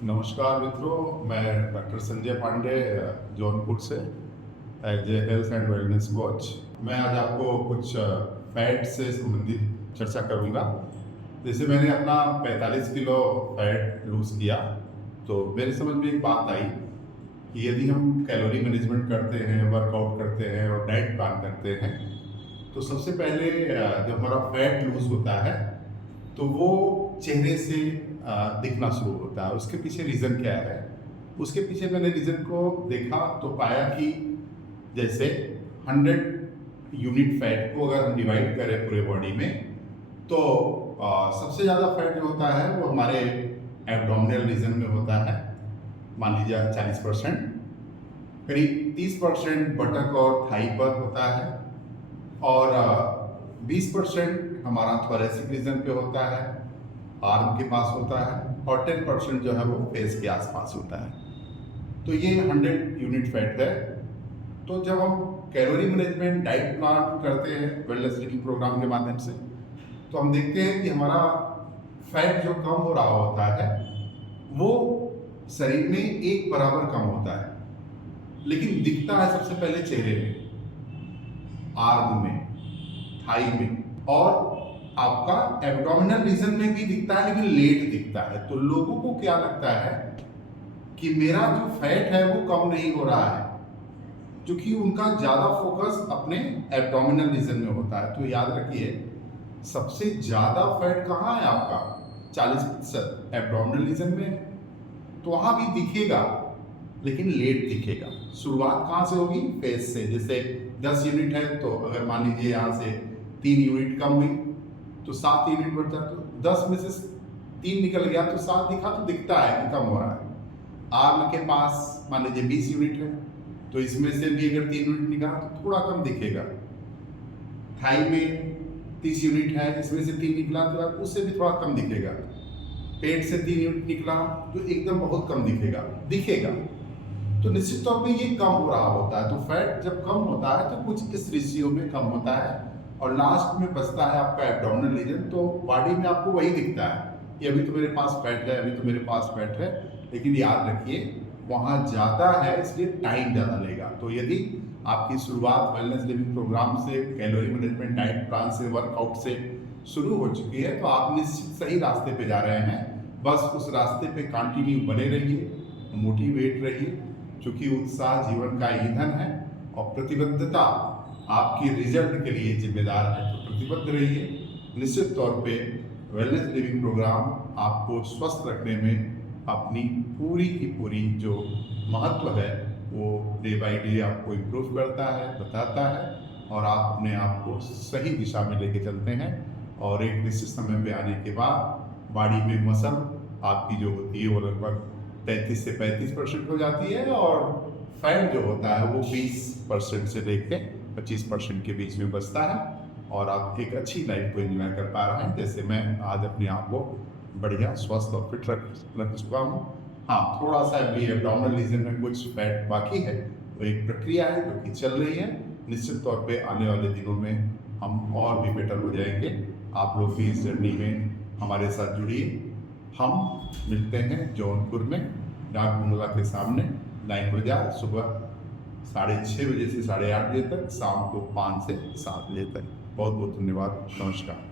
नमस्कार मित्रों, मैं डॉक्टर संजय पांडे जौनपुर से as a health and wellness coach. मैं आज आपको कुछ फैट से संबंधित चर्चा करूंगा। जैसे मैंने अपना 45 किलो फैट लूज़ किया तो मेरे समझ में एक बात आई कि यदि हम कैलोरी मैनेजमेंट करते हैं, वर्कआउट करते हैं और डाइट प्लान करते हैं तो सबसे पहले जब हमारा फैट लूज़ होता है तो वो चेहरे से दिखना शुरू होता है। उसके पीछे रीज़न क्या है? उसके पीछे मैंने रीज़न को देखा तो पाया कि जैसे 100 यूनिट फैट को अगर हम डिवाइड करें पूरे बॉडी में तो सबसे ज़्यादा फैट जो होता है वो हमारे एब्डोमिनल रीजन में होता है। मान लीजिए 40%, करीब 30% बटक और थाई पर होता है और 20% हमारा थोरेसिक रीजन पे होता है, आर्म के पास होता है और 10% जो है वो फेस के आसपास होता है। तो ये 100 यूनिट फैट है। तो जब हम कैलोरी मैनेजमेंट डाइट प्लान करते हैं वेलनेस लिविंग प्रोग्राम के माध्यम से तो हम देखते हैं कि हमारा फैट जो कम हो रहा होता है वो शरीर में एक बराबर कम होता है, लेकिन दिखता है सबसे पहले चेहरे में, आर्म में, थाई में और आपका एब्डोमिनल रीजन में भी दिखता है, लेकिन लेट दिखता है। तो लोगों को क्या लगता है कि मेरा जो फैट है वो कम नहीं हो रहा है, क्योंकि उनका ज्यादा फोकस अपने एब्डोमिनल रीजन में होता है। तो याद रखिए, सबसे ज्यादा फैट कहाँ है आपका? 40% एब्डोमिनल रीजन में है। तो वहां भी दिखेगा लेकिन लेट दिखेगा। शुरुआत कहाँ से होगी? फेस से। जैसे 10 यूनिट है तो अगर मान लीजिए यहाँ से 3 यूनिट कम हुई तो 7 यूनिट बढ़ जाता। तो 10 में से 3 निकल गया तो 7 दिखा तो दिखता है कि कम हो रहा है। आर्म के पास मान लीजिए 20 यूनिट है तो इसमें से भी अगर 3 यूनिट निकला तो थोड़ा कम दिखेगा। थाई में 30 यूनिट है, इसमें से 3 निकला तो उससे भी थोड़ा कम दिखेगा। पेट से 3 यूनिट निकला तो एकदम बहुत कम दिखेगा। तो निश्चित तौर पे ये कम हो रहा होता है। तो फैट जब कम होता है तो कुछ इस रेशियो में कम होता है और लास्ट में बचता है आपका एब्डोमिनल रीजन। तो बॉडी में आपको वही दिखता है कि अभी तो मेरे पास फैट है, अभी तो मेरे पास फैट है, लेकिन याद रखिए वहाँ ज़्यादा है इसलिए टाइम ज़्यादा लेगा। तो यदि आपकी शुरुआत वेलनेस लिविंग प्रोग्राम से, कैलोरी मैनेजमेंट डाइट प्लान से, वर्कआउट से शुरू हो चुकी है तो आप निश्चित सही रास्ते पे जा रहे हैं। बस उस रास्ते पे कंटिन्यू बने रहिए, मोटिवेट रहिए, क्योंकि उत्साह जीवन का ईंधन है और प्रतिबद्धता आपकी रिजल्ट के लिए जिम्मेदार है। तो प्रतिबद्ध रहिए। निश्चित तौर पे वेलनेस लिविंग प्रोग्राम आपको स्वस्थ रखने में अपनी पूरी की पूरी जो महत्व है वो डे बाय डे आपको इम्प्रूव करता है, बताता है और आप अपने आप को सही दिशा में लेके चलते हैं। और एक निश्चित समय पे आने के बाद बॉडी में मसल आपकी जो होती है वो लगभग 33 से 35% हो जाती है और फैट जो होता है वो 20% से लेकर 25% के बीच में बचता है और आप एक अच्छी लाइफ को एंजॉय कर पा रहे हैं। जैसे मैं आज अपने आप को बढ़िया स्वस्थ और फिट रख चुका हूँ। हाँ, थोड़ा सा भी एब्डोमिनल रीजन में कुछ फैट बाकी है, वो एक प्रक्रिया है जो कि चल रही है। निश्चित तौर पे आने वाले दिनों में हम और भी बेटर हो जाएंगे। आप लोग भी इस जर्नी में हमारे साथ जुड़िए। हम मिलते हैं जौनपुर में डाक बंगला के सामने, लाइन बाजार, सुबह 6:30 बजे से 8:30 बजे तक, शाम को 5 से 7 बजे तक। बहुत बहुत धन्यवाद। नमस्कार।